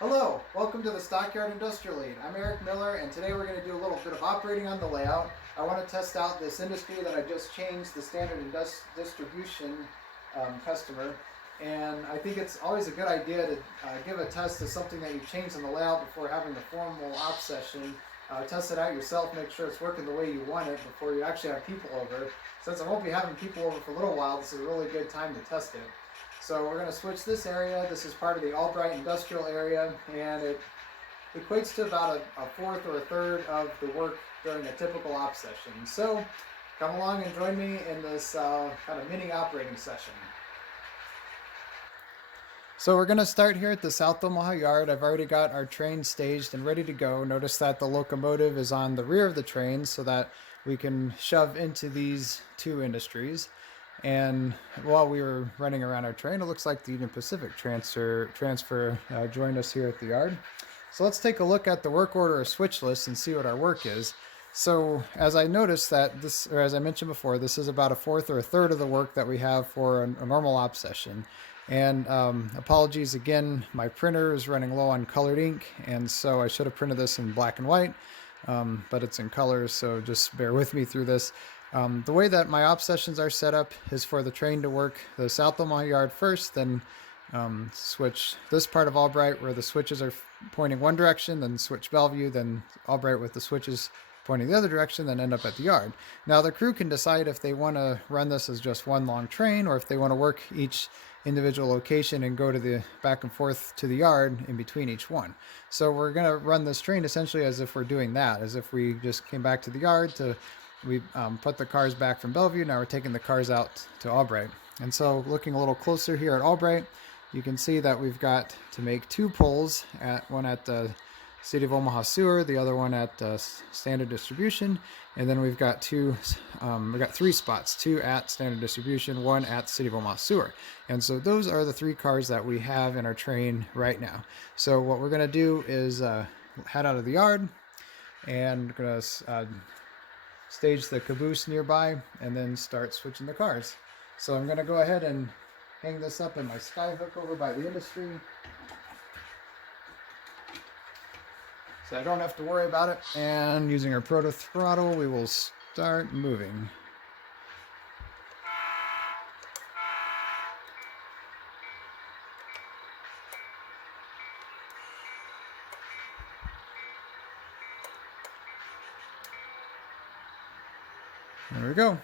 Hello, welcome to the Stockyard Industrial Lead. I'm Eric Miller, and today we're going to do a little bit of operating on the layout. I want to test out this industry that I just changed, the standard distribution customer, and I think it's always a good idea to give a test to something that you changed in the layout before having the formal op session. Test it out yourself, make sure it's working the way you want it before you actually have people over. Since I won't be having people over for a little while, this is a really good time to test it. So we're going to switch this area. This is part of the Albright industrial area, and it equates to about a fourth or a third of the work during a typical op session. So come along and join me in this kind of mini operating session. So we're going to start here at the South Omaha yard. I've already got our train staged and ready to go. Notice that the locomotive is on the rear of the train so that we can shove into these two industries. And while we were running around our train, it looks like the Union Pacific transfer joined us here at the yard. So let's take a look at the work order or switch list and see what our work is. So as I noticed that this, or as I mentioned before, this is about a fourth or a third of the work that we have for a normal op session. And apologies again, my printer is running low on colored ink, and so I should have printed this in black and white, but it's in colors, so just bear with me through this. The way that my op sessions are set up is for the train to work the South Omaha yard first, then switch this part of Albright where the switches are pointing one direction, then switch Bellevue, then Albright with the switches pointing the other direction, then end up at the yard. Now the crew can decide if they want to run this as just one long train or if they want to work each individual location and go to the back and forth to the yard in between each one. So we're going to run this train essentially as if we're doing that, as if we just came back to the yard to we put the cars back from Bellevue. Now we're taking the cars out to Albright. And so looking a little closer here at Albright, you can see that we've got to make two pulls, one at City of Omaha Sewer, the other one at Standard Distribution, and then we've got three spots, two at Standard Distribution, one at City of Omaha Sewer. And so those are the three cars that we have in our train right now. So what we're going to do is head out of the yard, and we're going to stage the caboose nearby, and then start switching the cars. So I'm going to go ahead and hang this up in my sky hook over by the industry, so I don't have to worry about it. And using our proto throttle, we will start moving. There we go.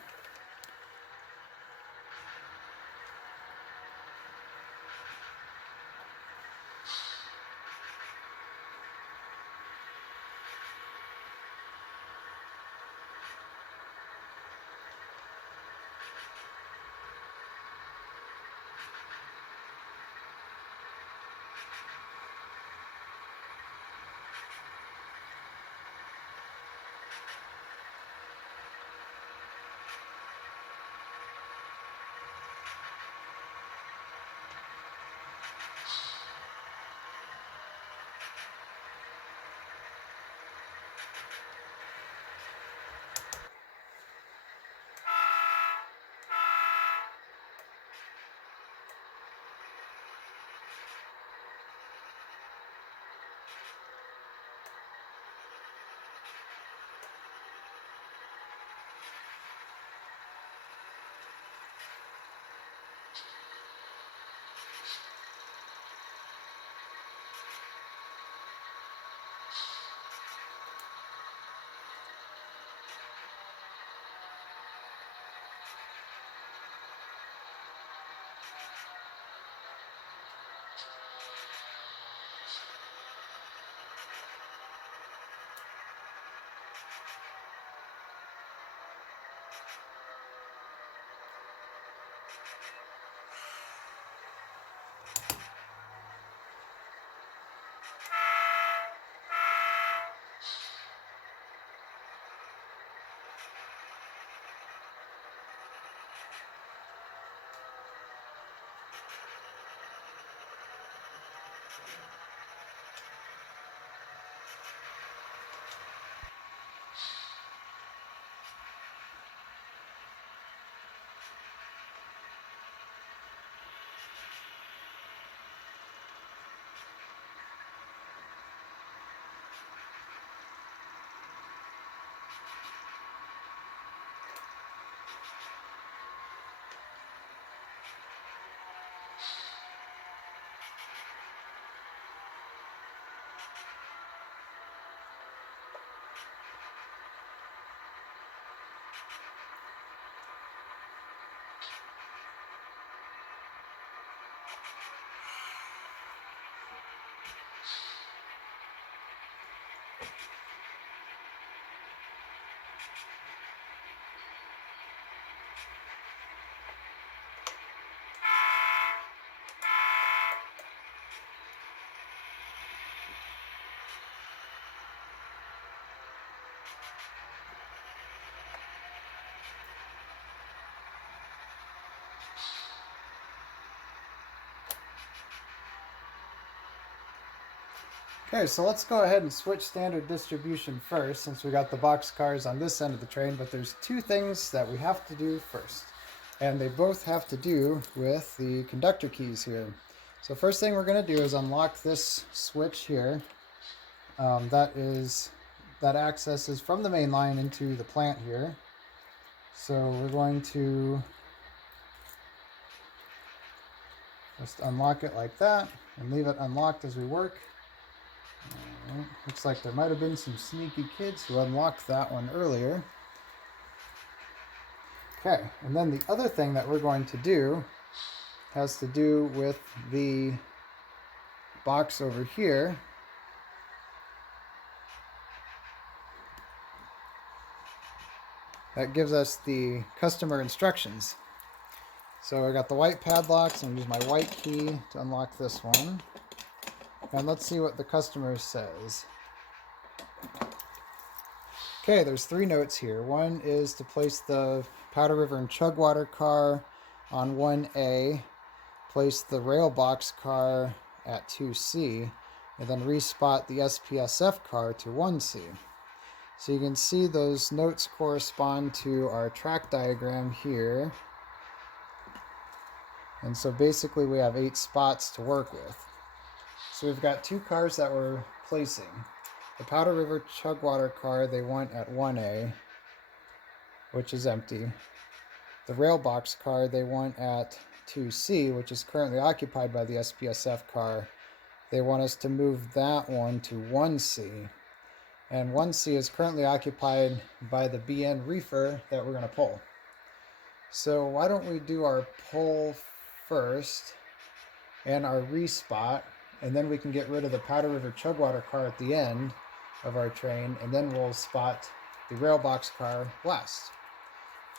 Okay, so let's go ahead and switch standard distribution first, since we got the box cars on this end of the train, but there's two things that we have to do first. And they both have to do with the conductor keys here. So first thing we're going to do is unlock this switch here. That accesses from the main line into the plant here. So we're going to just unlock it like that and leave it unlocked as we work. Looks like there might have been some sneaky kids who unlocked that one earlier. Okay, and then the other thing that we're going to do has to do with the box over here. That gives us the customer instructions. So I got the white padlocks, and use my white key to unlock this one. And let's see what the customer says. Okay, there's 3 notes here. One is to place the Powder River and Chugwater car on 1A, place the rail box car at 2C, and then respot the SPSF car to 1C. So you can see those notes correspond to our track diagram here. And so basically we have 8 spots to work with. So we've got 2 cars that we're placing. The Powder River Chugwater car they want at 1A, which is empty. The rail box car they want at 2C, which is currently occupied by the SPSF car. They want us to move that one to 1C. And 1C is currently occupied by the BN reefer that we're going to pull. So why don't we do our pull first and our respot, and then we can get rid of the Powder River Chugwater car at the end of our train, and then we'll spot the rail box car last.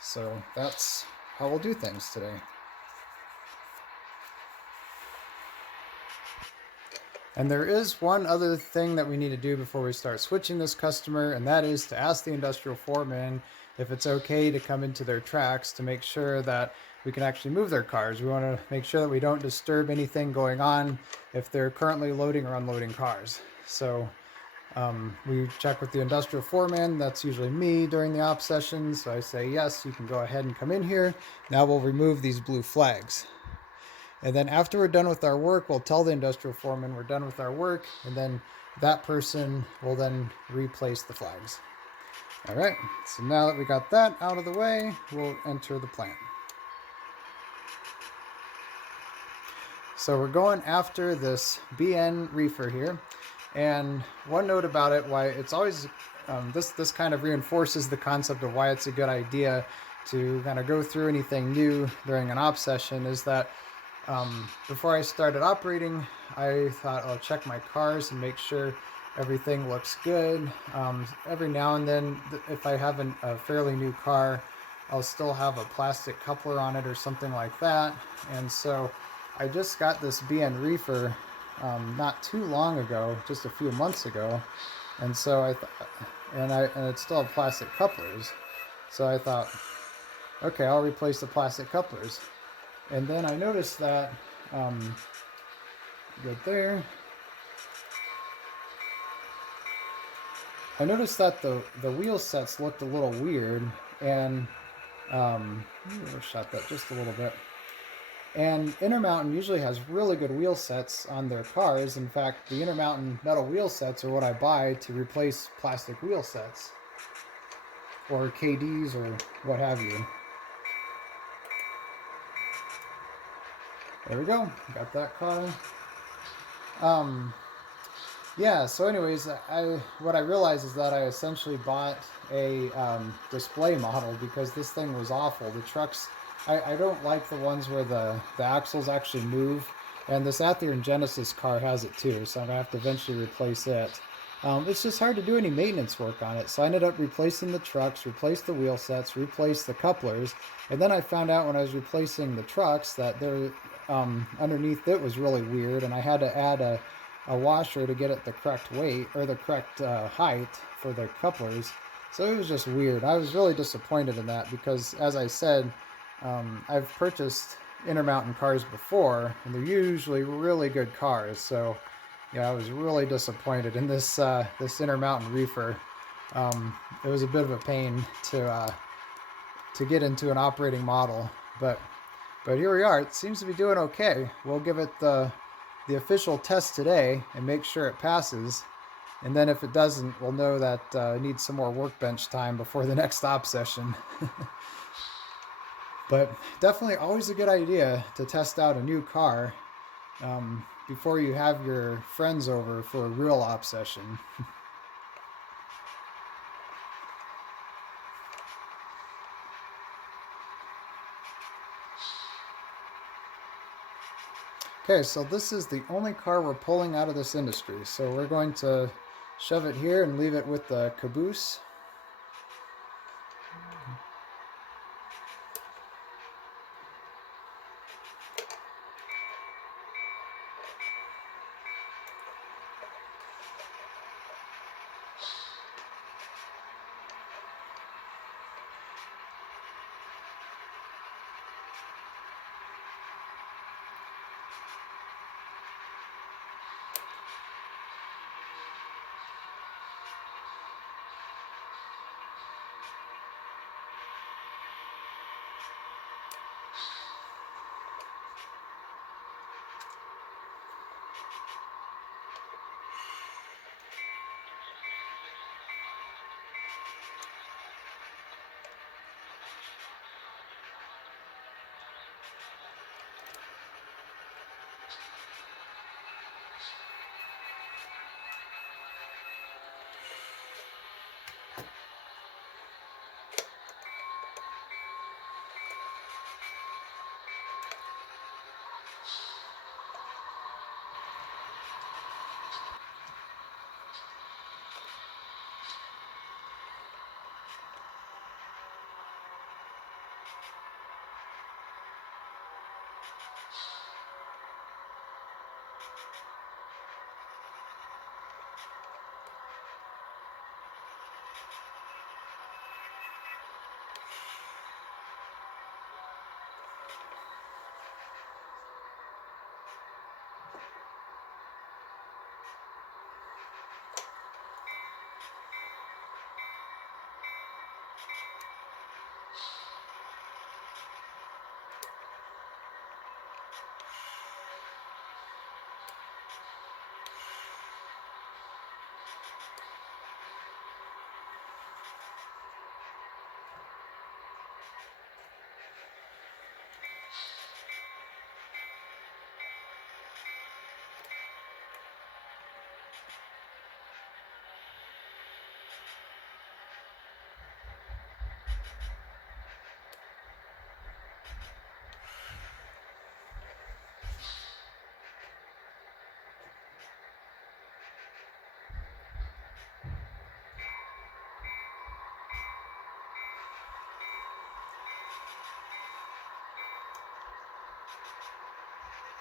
So that's how we'll do things today. And there is one other thing that we need to do before we start switching this customer, and that is to ask the industrial foreman if it's okay to come into their tracks to make sure that we can actually move their cars. We want to make sure that we don't disturb anything going on if they're currently loading or unloading cars. So we check with the industrial foreman. That's usually me during the op session. So I say, yes, you can go ahead and come in here. Now we'll remove these blue flags. And then after we're done with our work, we'll tell the industrial foreman we're done with our work, and then that person will then replace the flags. All right, so now that we got that out of the way, we'll enter the plant. So we're going after this BN reefer here, and one note about it, why it's always, this kind of reinforces the concept of why it's a good idea to kind of go through anything new during an op session, is that before I started operating, I thought I'll check my cars and make sure everything looks good. Every now and then, if I have a fairly new car, I'll still have a plastic coupler on it or something like that. And so I just got this BN reefer not too long ago, just a few months ago. And so and it still had plastic couplers. So I thought, okay, I'll replace the plastic couplers. And then I noticed that, right there, I noticed that the wheel sets looked a little weird, and let me overshot that just a little bit. And Intermountain usually has really good wheel sets on their cars. In fact, the Intermountain metal wheel sets are what I buy to replace plastic wheel sets, or KDs, or what have you. There we go, got that car. Yeah, so anyways, what I realized is that I essentially bought a display model because this thing was awful. The trucks, I don't like the ones where the axles actually move. And this Athearn Genesis car has it too, so I'm going to have to eventually replace it. It's just hard to do any maintenance work on it, so I ended up replacing the trucks, replaced the wheel sets, replaced the couplers, and then I found out when I was replacing the trucks that there, underneath it was really weird, and I had to add a washer to get it the correct weight, or the correct height for the couplers. So it was just weird. I was really disappointed in that because, as I said, I've purchased Intermountain cars before, and they're usually really good cars. So, yeah, I was really disappointed in this Intermountain reefer. It was a bit of a pain to get into an operating model, but here we are. It seems to be doing okay. We'll give it the official test today and make sure it passes. And then if it doesn't, we'll know that it needs some more workbench time before the next op session. But definitely always a good idea to test out a new car before you have your friends over for a real op session. Okay, so this is the only car we're pulling out of this industry. So we're going to shove it here and leave it with the caboose.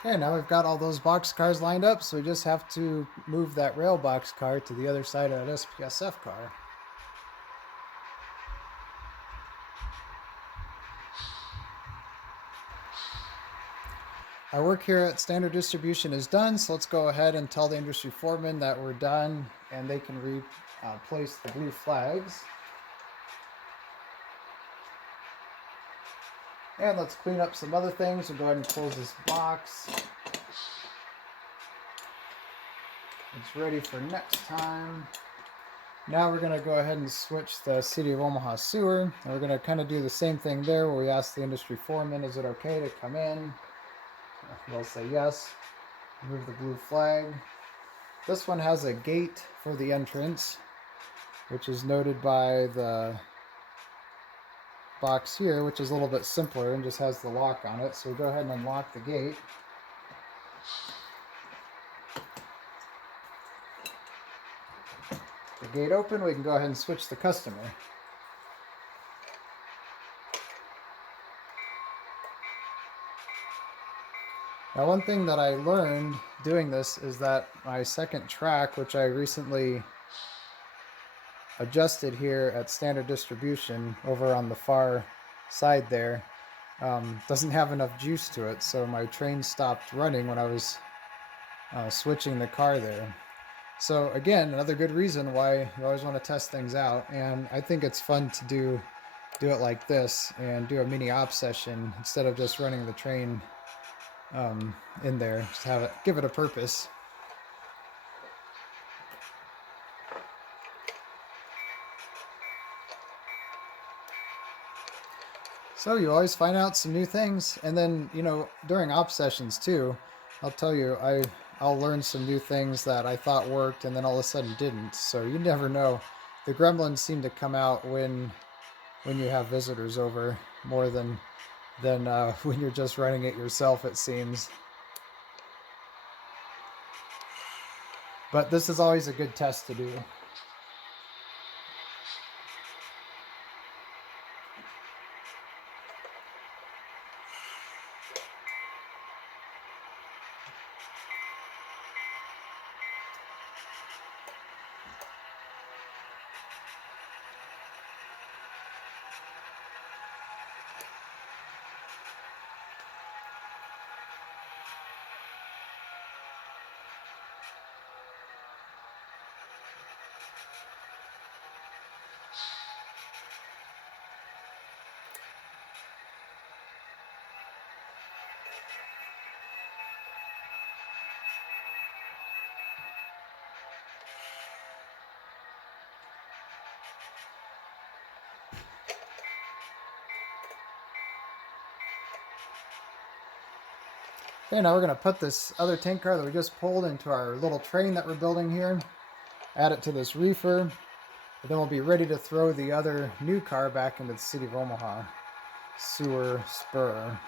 Okay, now we've got all those box cars lined up, so we just have to move that rail box car to the other side of that SPSF car. Our work here at Standard Distribution is done, so let's go ahead and tell the industry foreman that we're done and they can replace the blue flags. And let's clean up some other things. We'll go ahead and close this box. It's ready for next time. Now we're going to go ahead and switch the City of Omaha sewer. And we're going to kind of do the same thing there where we ask the industry foreman, is it okay to come in? They'll say yes. Move the blue flag. This one has a gate for the entrance, which is noted by the box here, which is a little bit simpler and just has the lock on it. So we go ahead and unlock the gate. The gate open, we can go ahead and switch the customer. Now, one thing that I learned doing this is that my second track, which I recently adjusted here at standard distribution over on the far side there, doesn't have enough juice to it, so my train stopped running when I was switching the car there. So again, another good reason why you always want to test things out, and I think it's fun to do it like this and do a mini op session instead of just running the train in there. Just have it, give it a purpose. So you always find out some new things, and then, you know, during op sessions too, I'll tell you, I'll learn some new things that I thought worked and then all of a sudden didn't. So you never know. The gremlins seem to come out when you have visitors over more than when you're just running it yourself, it seems. But this is always a good test to do. Okay, now we're going to put this other tank car that we just pulled into our little train that we're building here, add it to this reefer, and then we'll be ready to throw the other new car back into the City of Omaha sewer spur.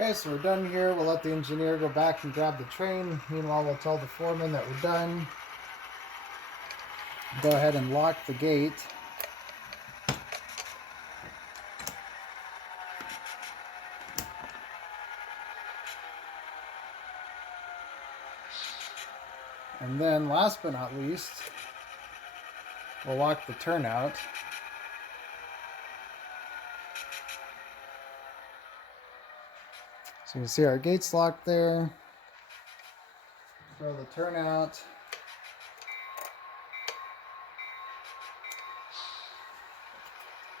Okay, so we're done here. We'll let the engineer go back and grab the train. Meanwhile, we'll tell the foreman that we're done. Go ahead and lock the gate. And then, last but not least, we'll lock the turnout. So you can see our gate's locked there. Throw the turnout.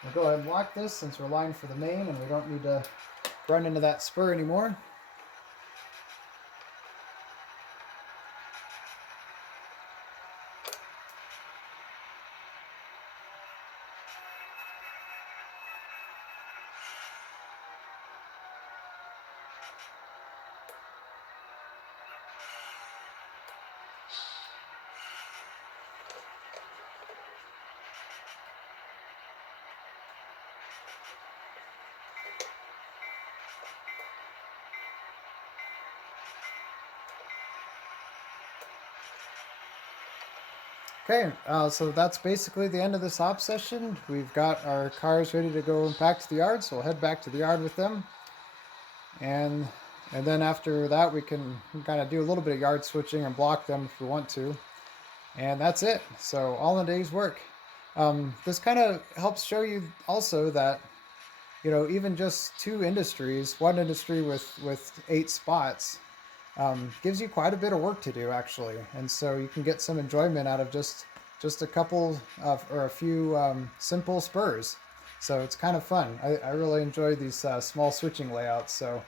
We'll go ahead and lock this since we're lined for the main and we don't need to run into that spur anymore. Okay, so that's basically the end of this hop session. We've got our cars ready to go back to the yard, so we'll head back to the yard with them. And and then after that, we can kind of do a little bit of yard switching and block them if we want to. And that's it. So all in a day's work. This kind of helps show you also that, even just two industries, one industry with 8 spots, gives you quite a bit of work to do actually, and so you can get some enjoyment out of just a couple of, or a few simple spurs. So it's kind of fun. I really enjoy these small switching layouts. So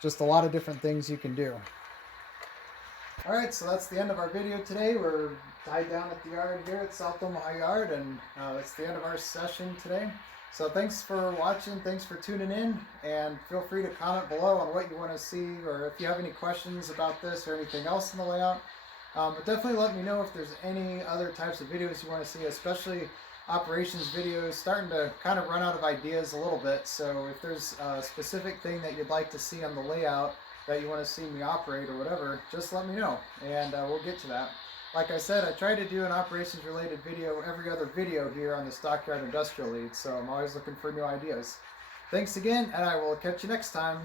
just a lot of different things you can do. All right, so that's the end of our video today. We're tied down at the yard here at South Omaha Yard, and that's the end of our session today. So thanks for watching, thanks for tuning in, and feel free to comment below on what you want to see, or if you have any questions about this or anything else in the layout. But definitely let me know if there's any other types of videos you want to see, especially operations videos. Starting to kind of run out of ideas a little bit, so if there's a specific thing that you'd like to see on the layout that you want to see me operate or whatever, just let me know, and we'll get to that. Like I said, I try to do an operations related video every other video here on the Stockyard Industrial Lead, so I'm always looking for new ideas. Thanks again, and I will catch you next time.